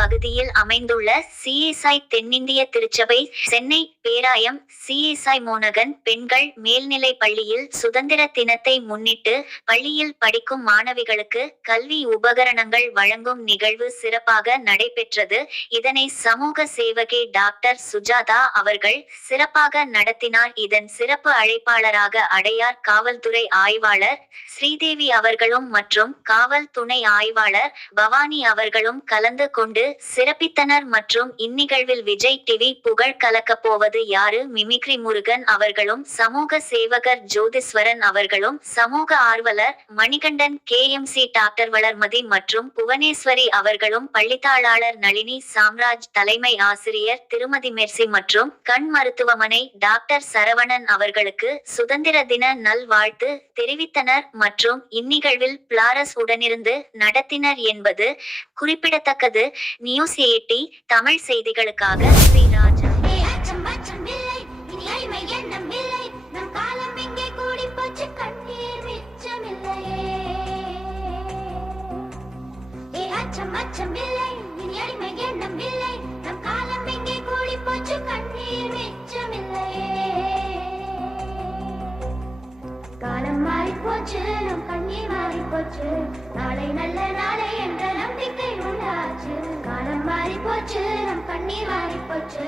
பகுதியில் அமைந்துள்ள சிஎஸ்ஐ தென்னிந்திய திருச்சபை சென்னை பேராயம் சிஎஸ்ஐ மோனகன் பெண்கள் மேல்நிலை பள்ளியில் சுதந்திர தினத்தை முன்னிட்டு பள்ளியில் படிக்கும் மாணவிகளுக்கு கல்வி உபகரணங்கள் வழங்கும் நிகழ்வு சிறப்பாக நடைபெற்றது. இதனை சமூக சேவகி டாக்டர் சுஜாதா அவர்கள் சிறப்பாக நடத்தினார். இதன் சிறப்பு அழைப்பாளராக அடையார் காவல்துறை ஆய்வாளர் ஸ்ரீதேவி அவர்களும் மற்றும் காவல் துணை ஆய்வாளர் பவானி அவர்களும் கலந்து கொண்டு சிறப்பித்தனர். மற்றும் இந்நிகழ்வில் விஜய் டிவி புகழ் கலக்கப் போவது யாரு மிமிக்ரி முருகன் அவர்களும் சமூக சேவகர் ஜோதிஸ்வரன் அவர்களும் சமூக ஆர்வலர் மணிகண்டன் கேஎம்சி டாக்டர் வளர்மதி மற்றும் புவனேஸ்வரி அவர்களும் பள்ளித்தாளாளர் நளினி சாம்ராஜ் தலைமை ஆசிரியர் திருமதி மெர்சி மற்றும் கண் மருத்துவமனை டாக்டர் சரவணன் அவர்களுக்கு சுதந்திர தின நல்வாழ்த்து தெரிவித்தனர். மற்றும் இந்நிகழ்வில் பிளாரஸ் உடனிருந்து நடத்தினர் என்பது குறிப்பிடத்தக்கது. நியூஸ் 8 தமிழ் செய்திகளுக்காக ஸ்ரீராஜா. காலம் மாறி போச்சு, நம் கண்ணீர் மாறி போச்சு, நாளை நல்ல நாளை என்ற நம்பிக்கை உண்டாச்சு. காலம் மாறி போச்சு, நம் கண்ணீர் மாறி போச்சு,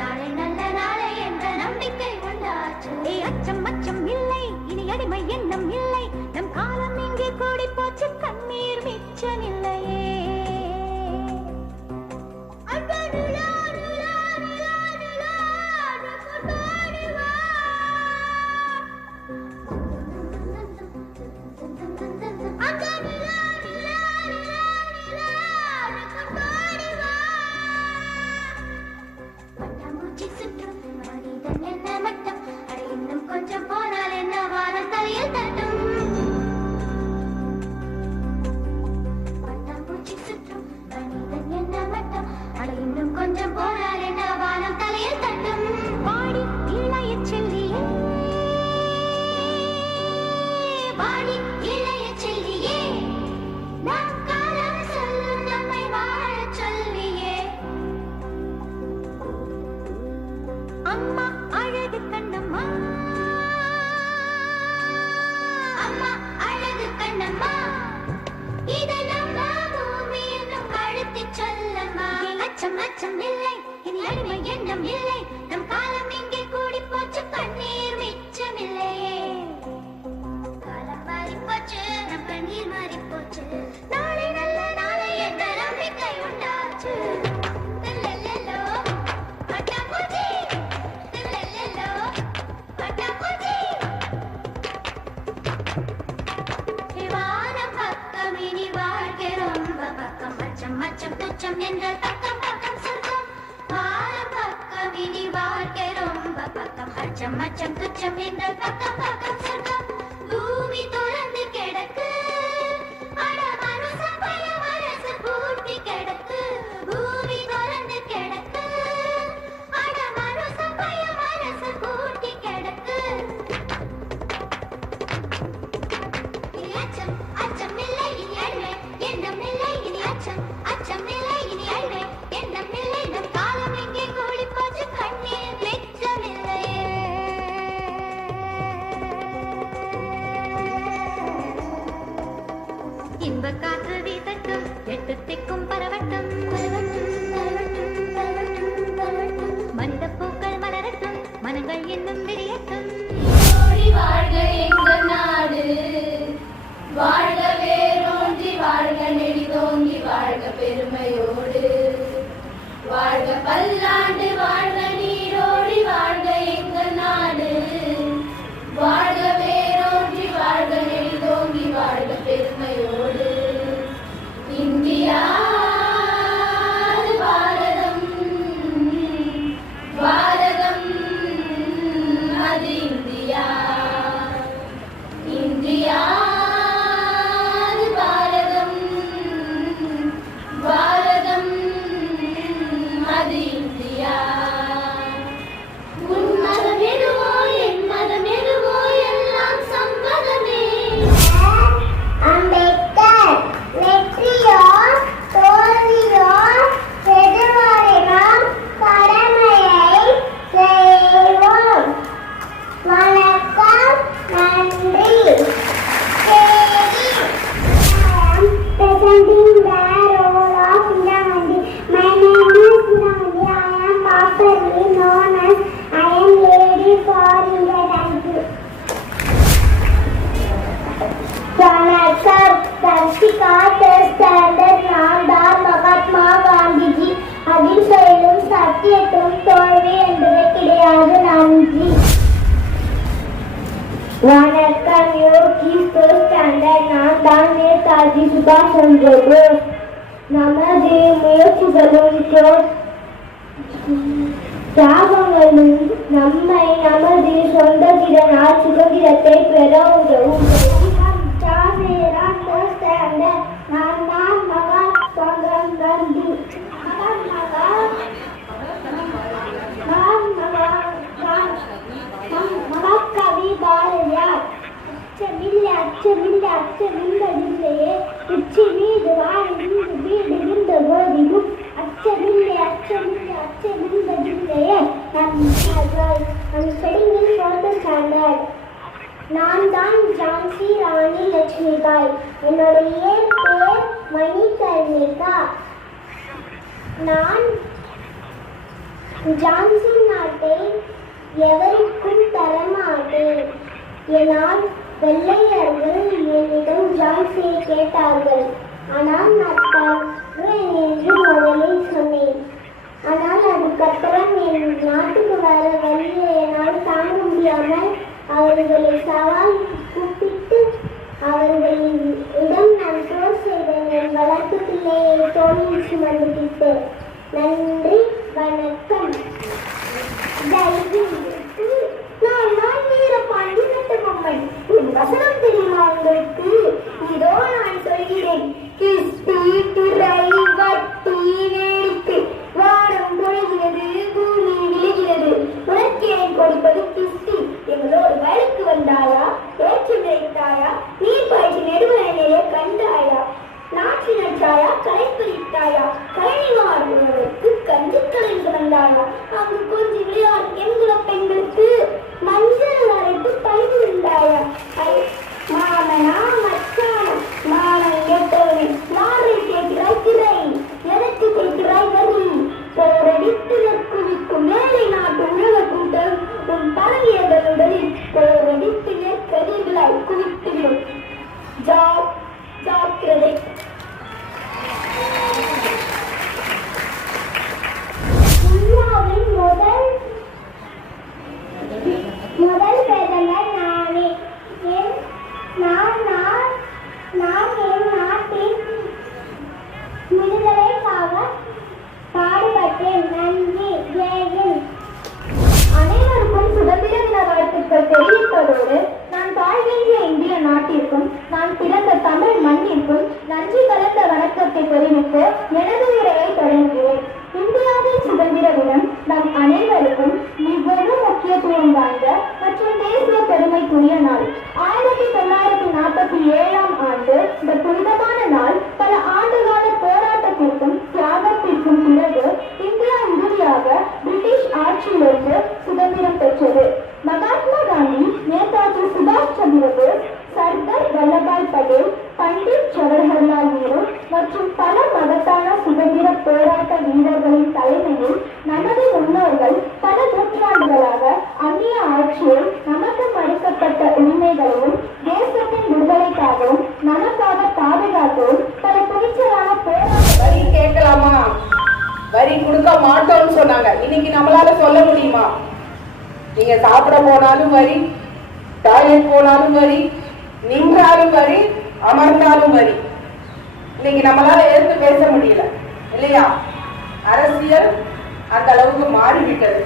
நாளை நல்ல நாளை என்ற நம்பிக்கை உண்டாச்சு. அச்சம் அச்சம் இல்லை, இனி அடிமை எண்ணம் இல்லை, நம் காலம் இங்கே கூடி போச்சு, கண்ணீர் மிச்சமில்லையே. கொஞ்சம் போனால் என்ன வானம் தலையில் தட்டும், பட்டாம்பூச்சி சுற்றும் மனிதன் என்ன மட்டம், அட இன்னும் கொஞ்சம் போனால் என்ன வானம் தலையில் தட்டும். வாடி இளைய செல்லியே, வாடி இளைய செல்லியே, நம் காலம் சொல்லும் நம்மை வாழச் சொல்லியே. அம்மா அழகு கண்ணம்மா, அம்மா அழகு கண்ணம்மா, இதை நம்ம பூமி என்னும் கழுத்திச் சொல்லம்மா. அச்சம் அச்சம் இல்லை, இனி அடிமை எண்ணம் இல்லை, நம் காலம் இங்கே கூடி போச்சு, கண்ணீர் மிச்சமில்லையே. காலம் மாறி போச்சு, நம் கண்ணீர் மாறி போச்சு, நாளை நல்ல நாளை என்ற நம்பிக்கை உண்டாச்சு. தில்லெல்லோ பட்டாம்பூச்சி, தில்லெல்லோ பட்டாம்பூச்சி, வானம் பக்கம் இனி வாழ்க்கை ரொம்ப பக்கம், அச்சம் அச்சம் துச்சம் என்ற பக்கம் பக்கம் சொர்க்கம். வானம் பக்கம் இனி வாழ்க்கை ரொம்ப பக்கம், அச்சம் அச்சம் துச்சம் என்ற பக்கம் பக்கம் சொர்க்கம். பூமி துறந்து கிடக்கு, அட மனுஷன் பய மனசு பூட்டி கிடக்கு. பூமி துறந்து கிடக்கு, அட மனுஷன் பய மனசு பூட்டி கிடக்கு. அச்சம் அச்சம் இல்லை, இனி அழிவே எண்ணம் இல்லை, இனி அச்சம் அச்சம் இல்லை, இனி அழிவே எண்ணம் இல்லை, நம் காலம் எங்கே கூடி போச்சு, கண்ணீர் மிச்சமில்லையே. இன்ப காற்று வீசட்டும், எட்டு திக்கும் பரவட்டும், மனித பூக்கள் மலரட்டும், மனங்கள் இன்னும் விரியட்டும். வாழ்க எங்கள் நாடு, வாழ்க வேரோன்றி, வாழ்க நெடிதோங்கி, வாழ்க பெருமையோடு, வாழ்க பல்லாண்டு, வாழ்க நீரோடி, வாழ்க எங்கள் நாடு, வாழ்க வேரோன்றி, வாழ்க நெடிதோங்கி, வாழ்க பெருமையோடு. இந்தியா நான் தான் மகாத்மா காந்திஜி. அகிம்சையிலும் சத்தியத்திலும் தோல்வி என்பது கிடையாது. நன்றி. வணக்கம். யோகி ஸ்டாண்டர்ட். நான் தான் நேதாஜி சுபாஷ் சந்திர போஸ். நமது முயற்சிகளும் தியாகங்களும் நம்மை நமது சொந்த சுதந்திரத்தை பெற உதவும். நான் தான் மகாத்மா காந்தி. மகாகவி பாரதியார். அச்சமில்லையே உச்சி மீது வாழ்ந்து வீடுகின்ற போதிலும் அச்சமில்லையே நான் தான் ஜான்சி ராணி லட்சுமிபாய். என்னுடைய பேர் மணிகர்ணிகா. நான் ஜான்சி நாட்டை எவருக்கும் தரமாட்டேன். என்னால் வெள்ளையர்கள் என்னிடம் ஜான்சியை கேட்டார்கள். ஆனால் நான் தருவேன் என்று முதலில் சொன்னேன். ஆனால் அதுக்கப்புறம் என் நாட்டுக்கு வர வழியை என்னால் தாங்க முடியாமல் அவர்களை சவால் கூப்பிட்டு அவர்களிடம் நான் போர் செய்தேன். என் வளர்ப்பு பிள்ளையை தோளில் சுமந்துவிட்டேன். நன்றி, வணக்கம். நான் தான் வீரபாண்டி கட்டபொம்மன். உன் வசனம் தெரியுமா உங்களுக்கு? இதோ நான் சொல்கிறேன். கிஸ்தி திரை வட்டி வேடிக்கை வானம் பொழிகிறது, பூமி விழுகிறது. உனக்கே கொடுப்பது கிஸ்தி. எங்களோடு வழிக்கு வந்தாயா? ஏற்று நினைத்தாயா? நீர் பாய்ச்சி நெடுவரனையே கண்டாயா? நாட்டு நட்டாயா? களைப்பிடித்தாயா? கழனிவார் உணவுக்கு கஞ்சி கலைந்து வந்தாயா? அங்கு கொஞ்சம் விளையாடும் என்கிற பெண்களுக்கு மஞ்சள் அரைத்து பயிர் இருந்தாயா? மாமனா மச்சானா மாமன் கேட்டவனே யாரை கேட்கிறாய் திரை? எதற்கு கேட்கிறாய் வரி? போரடித்து நெற்குவிக்கும் மேலை நாட்டு உலக கூட்டம் உன் பதவியர்களுடனில் போரடித்து நெற்கதிர்களாய் குவித்துவிடும். ஜாக்கிரதை. இந்தியாவின் முதல் பிரதமர் நானே. நான் என் நாட்டின் விடுதலைக்காக பாடுபட்டேன். நன்றி. ஜெயன். அனைவருக்கும் சுதந்திர தின வாழ்த்துக்கள் தெரிவிப்பதோடு நான் வாழ்கின்ற இந்திய நாட்டிற்கும் நான் பிறந்த தமிழ் மண்ணிற்கும் நன்றி கலந்த வணக்கத்தை தெரிவித்து எனது உரையை தொடங்குகிறேன். இந்தியாவின் சுதந்திர தினம் நம் அனைவருக்கும் மிகவும் முக்கியத்துவம் வாய்ந்த மற்றும் தேசிய பெருமைக்குரிய நாள். 1947ஆம் ஆண்டு இந்த புனிதமான நாள் பல ஆண்டுகால போராட்டத்திற்கும் தியாகத்திற்கும் பிறகு இந்தியா இறுதியாக பிரிட்டிஷ் ஆட்சியிலிருந்து சுதந்திரம் பெற்றது. மகாத்மா காந்தி, நேதாஜி சுபாஷ் சந்திர போஸ், சர்தார் வல்லபாய் பட்டேல், பண்டிட் ஜவஹர்லால் நேரு மற்றும் பல மகத்தான சுதந்திர போராட்ட வீரர்களின் தலைமையில் நமது முன்னோர்கள் பல நூற்றாண்டுகளாக அந்நிய ஆட்சியில் நமக்கு மறுக்கப்பட்ட உரிமைகளையும் தேசத்தின் விடுதலைக்காகவும் நமக்காக பாதுகாக்கவும் பல துணிச்சலான போராட்ட. வரி கேட்கலாமா? வரி கொடுக்க மாட்டோம்னு சொன்னாங்க. இன்னைக்கு நம்மளால சொல்ல முடியுமா? நீங்க சாப்பிட போனாலும் வரி, டாய்லெட் போனாலும் வரி, நின்றாலும் வரி, அமர்ந்தாலும் வரி. இன்னைக்கு நம்மளால எடுத்து பேச முடியல இல்லையா? அரசியல் அந்த அளவுக்கு மாறிவிட்டது.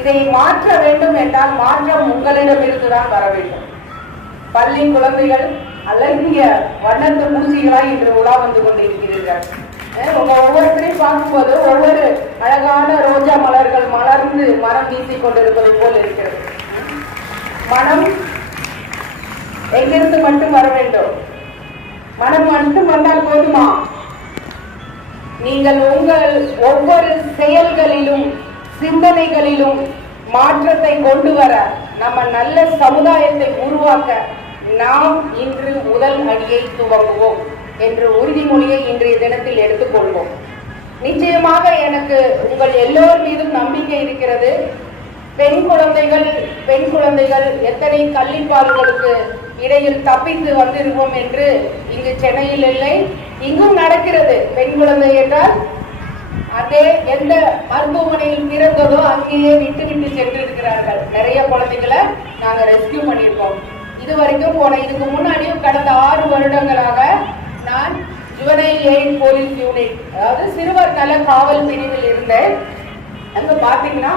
இதை மாற்ற வேண்டும் என்றால் மாற்றம் உங்களிடம் இருந்துதான் வர வேண்டும். பள்ளி குழந்தைகள் அழகிய வண்ணத்து பூச்சிகளாய் இன்று உலா வந்து கொண்டிருக்கிறீர்கள். உங்க ஒவ்வொருத்தரையும் பார்க்கும்போது ஒவ்வொரு அழகான ரோஜா மலர்கள் மலர்ந்து மனம் வீசிக் கொண்டிருப்பதை போல் இருக்கிறது. மனம் எங்கிருந்து மட்டும் வர வேண்டும்? மனம் மட்டும் வந்தால் போதுமா? நீங்கள் உங்கள் ஒவ்வொரு செயல்களிலும் சிந்தனைகளிலும் மாற்றத்தை கொண்டு வர, நம்ம நல்ல சமுதாயத்தை உருவாக்க நாம் இன்று முதல் அடியை துவங்குவோம் என்று உறுதிமொழியை இன்றைய தினத்தில் எடுத்துக்கொள்வோம். நிச்சயமாக எனக்கு உங்கள் எல்லோர் மீதும் நம்பிக்கை இருக்கிறது. பெண் குழந்தைகள் எத்தனை கள்ளிப்பால்களுக்கு இடையில் தப்பித்து வந்திருப்போம் என்று இங்கு சென்னையில் இல்லை, இங்கும் நடக்கிறது. பெண் குழந்தை என்றால் அதே எந்த மருத்துவமனையில் பிறந்ததோ அங்கேயே விட்டு சென்றிருக்கிறார்கள். நிறைய குழந்தைகளை நாங்க ரெஸ்கியூ பண்ணியிருக்கோம். இதுவரைக்கும் இதுக்கு முன்னாடியும் கடந்த 6 வருடங்களாக நான் ஜுவனைல் எய்ட் போலீஸ் யூனிட், அதாவது சிறுவர் நல காவல் பிரிவில் இருந்தேன். அங்க பாத்தீங்கன்னா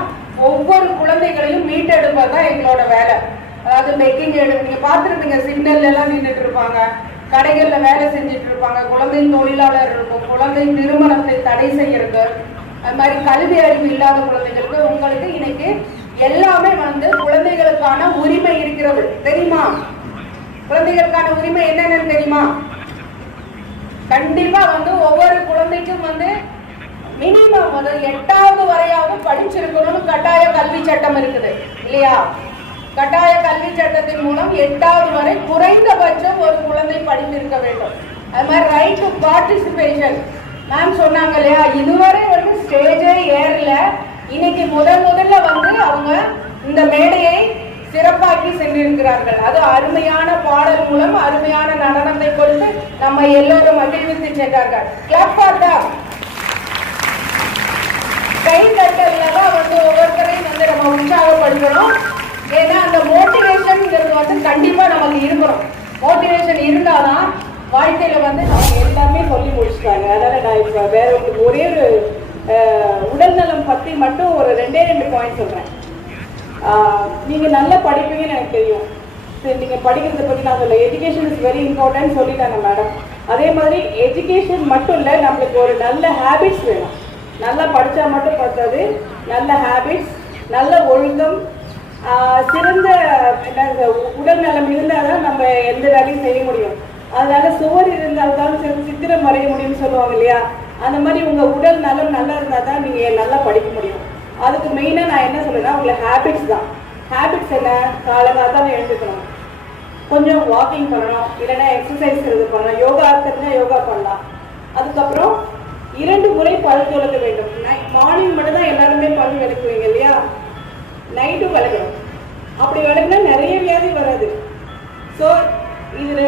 ஒவ்வொரு குழந்தைகளையும் மீட்டெடுப்பது தான் எங்களோட வேலை. அதாவது பெக்கிங் நீங்க பார்த்துருப்பீங்க, சிக்னல் எல்லாம் நின்றுட்டு இருப்பாங்க, கடைகள்ல வேலை செஞ்சுட்டு இருப்பாங்க, குழந்தை தொழிலாளர் இருக்கும், குழந்தை திருமணத்தை தடை செய்யறது, அது மாதிரி கல்வி அறிவு இல்லாத குழந்தைகளுக்கு உங்களுக்கு இன்னைக்கு எல்லாமே குழந்தைகளுக்கான உரிமை இருக்கிறது தெரியுமா? குழந்தைகளுக்கான உரிமை என்னன்னு தெரியுமா? கண்டிப்பா ஒவ்வொரு குழந்தைக்கும் மினிமம் 8வது வரையாவது படிச்சிருக்கணும்னு கட்டாய கல்வி சட்டம் இருக்குது இல்லையா? கட்டாய கல்வி சட்டத்தின் மூலம் 8வது வரை குறைந்தபட்சம் ஒரு குழந்தை படித்திருக்க வேண்டும். அது மாதிரி ரைட் டு பார்ட்டிசிபேஷன் மேம் சொன்னாங்க இல்லையா? இதுவரை ஸ்டேஜே ஏறல, இன்னைக்கு முதல்ல அவங்க இந்த மேடையை சிறப்பாக்கி சென்றிருக்கிறார்கள். அது அருமையான பாடல் மூலம் அருமையான நடனத்தை கொடுத்து நம்ம எல்லோரும் மகிழ்வித்து சென்றார்கள். Clap for them. கை தட்டல்ல தான் ஒவ்வொருத்தரையும் நம்ம உற்சாகப்படுத்தணும். ஏன்னா அந்த மோட்டிவேஷன்ங்கிறது கண்டிப்பா நமக்கு இருக்கணும். மோட்டிவேஷன் இருந்தாதான் வாழ்க்கையில அவங்க எல்லாமே சொல்லி முடிச்சுட்டாங்க. அதனால நான் இப்ப வேற ஒரே ஒரு உடல் நலம் பத்தி மட்டும் ஒரு 2 பாயிண்ட் சொல்றேன். நீங்க நல்லா படிப்பீங்கன்னு எனக்கு தெரியும். நீங்க படிக்கிறத பத்தி நான் சொல்ல, எஜுகேஷன் இஸ் வெரி இம்பார்ட்டன்ட் சொல்லிட்டாங்க மேடம். அதே மாதிரி எஜுகேஷன் மட்டும் இல்லை, நம்மளுக்கு ஒரு நல்ல ஹேபிட்ஸ் வேணும். நல்லா படித்தா மட்டும் பத்தாது, நல்ல ஹேபிட்ஸ், நல்ல ஒழுக்கம், சிறந்த உடல் நலம் இருந்தால் தான் நம்ம எந்த வேலையும் செய்ய முடியும். அதனால சுவர் இருந்தால்தான் சித்திரம் வரைய முடியும்னு சொல்லுவாங்க இல்லையா? அந்த மாதிரி உங்கள் உடல் நலம் நல்லா இருந்தால் தான் நீங்கள் நல்லா படிக்க முடியும். அதுக்கு மெயினாக நான் என்ன சொல்லுன்னா, உங்களுக்கு ஹேபிட்ஸ் தான். ஹேபிட்ஸ் என்ன? காலங்காலத்தான் எழுந்துக்கணும், கொஞ்சம் வாக்கிங் பண்ணணும், இல்லைன்னா எக்ஸசைஸ் பண்ணணும், யோகா இருக்கிறதுனா யோகா பண்ணலாம். அதுக்கப்புறம் 2 முறை பல் துலக்க வேண்டும். மார்னிங் மட்டும் தான் எல்லாருமே பல் விளக்குவீங்க இல்லையா? நைட்டும் விளக்கணும். அப்படி விளக்குனா நிறைய வியாதி வராது. ஸோ இந்த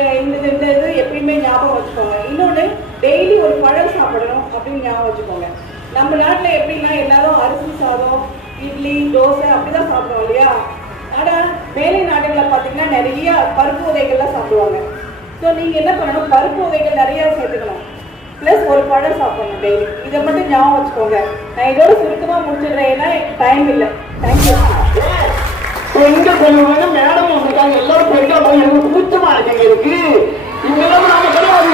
இது எப்பயுமே ஞாபகம் வச்சுக்கோங்க. இன்னொன்று, டெய்லி ஒரு பழம் சாப்பிடணும் அப்படின்னு ஞாபகம் வச்சுக்கோங்க. நம்ம நாட்டில் எப்படின்னா எல்லாரும் அரிசி சாதம், இட்லி, தோசை அப்படிதான் சாப்பிடுவோம் இல்லையா? ஆனால் மேலை நாடுகளில் பார்த்தீங்கன்னா நிறைய பருப்பு வகைகள்லாம் சாப்பிடுவாங்க. ஸோ நீங்கள் என்ன பண்ணணும், பருப்பு வகைகள் நிறையா சேர்த்துக்கணும், ப்ளஸ் ஒரு பழம் சாப்பிடணும் டெய்லி. இதை மட்டும் ஞாபகம் வச்சுக்கோங்க. நான் இதோட சுருக்கமாக முடிச்சிடுறேன், ஏன்னா டைம் இல்லை. தேங்க்யூ. பெண்கள் சொல்லுவாங்க, மேடம் வந்திருக்காங்க, எல்லாரும் பெண்கள் போய் எனக்கு கூச்சமா இருக்காங்க. இருக்கு இங்கெல்லாம் நாம கிடையாது.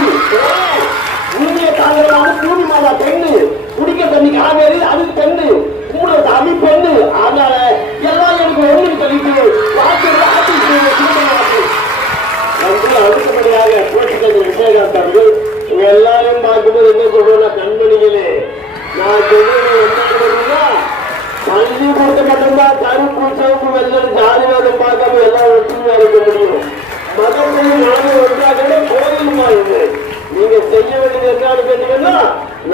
பூமியை தாங்கிறதால பூமி மாதா பெண்ணு, குடிக்க தண்ணி காவேரி அதுக்கு பெண்ணு, கூட சாமி பெண்ணு. அதனால எல்லாம் எனக்கு ஒண்ணு சொல்லிட்டு அடுத்தபடியாக போட்டிகள் விஜயகாந்த் அவர்கள் இவங்க எல்லாரும் பார்க்கும்போது என்ன சொல்றேன்னா, கண்மணிகளே நான் சொல்றது என்ன, பள்ளி பொறுத்த மட்டும்தான் கருப்பு சிவப்பு வெள்ளம் ஜாதிவாதம் பார்க்காம எல்லாம் ஒற்றுமையா இருக்க முடியும். மதத்தையும் நானும் ஒன்றாக கோயிலுமா இது. நீங்க செய்ய வேண்டியது என்னன்னு கேட்டீங்கன்னா,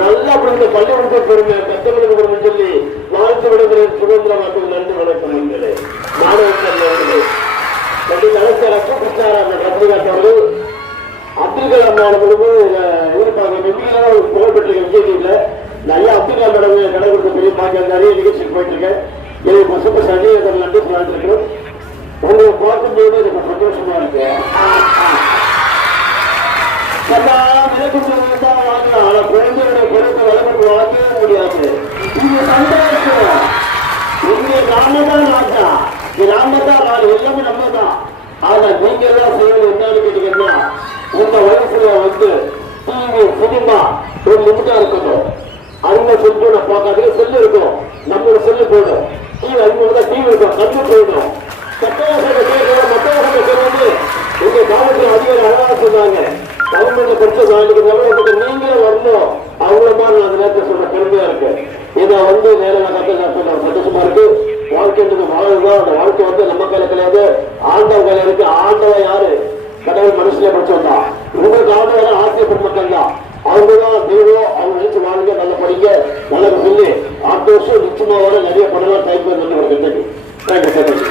நல்லா அப்படி இந்த பள்ளிக்கூடத்தை பெருமை கத்தவனுக்கு பெருமை சொல்லி வாழ்த்து விடுகிற சுதந்திர வாக்கு நன்றி வணக்கம் என்கிறே மாணவர்கள். கலைஞர் கூப்பிட்டார் அந்த ரஜினிகாந்த் அவர்கள். அப்துல் கலாம் மேடமுக்கு ஊருப்பாங்க புகழ்பெற்ற விஜய் நிறைய அப்துல் கலாம் மேடம் கடை கொடுத்த பெரிய பாக்க நிறைய நிகழ்ச்சிக்கு போயிட்டு இருக்கேன். எனக்கு சூப்பர் சரி நன்றி சொல்லிட்டு இருக்கிறோம். உங்களை பார்க்கும்போது எனக்கு சந்தோஷமா இருக்கு. ஆனா குழந்தையோட குழந்தை வளர்ப்பு வாங்கவே முடியாது. இது சந்தோஷம். இங்கே நாம தான் நாட்டா, நாம தான் நாடு, எல்லாமே நம்ம தான். ஆனா நீங்க எல்லாம் செய்யணும் என்னன்னு கேட்டீங்கன்னா, உங்க வயசுல டிவி சினிமா ஒரு லிமிட்டா இருக்கணும். அவங்க செல்போனை பார்க்காதீங்க, செல்லு இருக்கும், நம்மளோட செல்லு போயிடும். டிவி அவங்க டிவி இருக்கும், கண்ணு போயிடும். சட்டவாசனை கேட்கணும், மற்றவசனை கேட்கறது உங்க காலத்துல அதிகாரி அழகா சொன்னாங்க. கவர்மெண்ட்ல படிச்ச நாளைக்கு நீங்களே வரணும். அவங்கள மாதிரி நான் அந்த நேரத்தை சொல்ற பெருமையா இருக்கு. இதை நேரம் சந்தோஷமா இருக்கு. வாழ்க்கைன்றது வாழ்தான். அந்த வாழ்க்கை நம்ம கையில கிடையாது, ஆண்டவ கையில இருக்கு. ஆண்டவன் யாரு? கடவுள் மனுஷனே படிச்சோம் தான். உங்களுக்கு ஆண்டவர ஆசிரியர் பெருமக்கள் தான். அவங்கதான் தெய்வம். அவங்க நினைச்சு வாங்க, நல்லா படிக்க, நல்லா சொல்லி அடுத்த வருஷம் நிச்சயமா வர நிறைய படம் டைப் பண்ணி கேட்டது.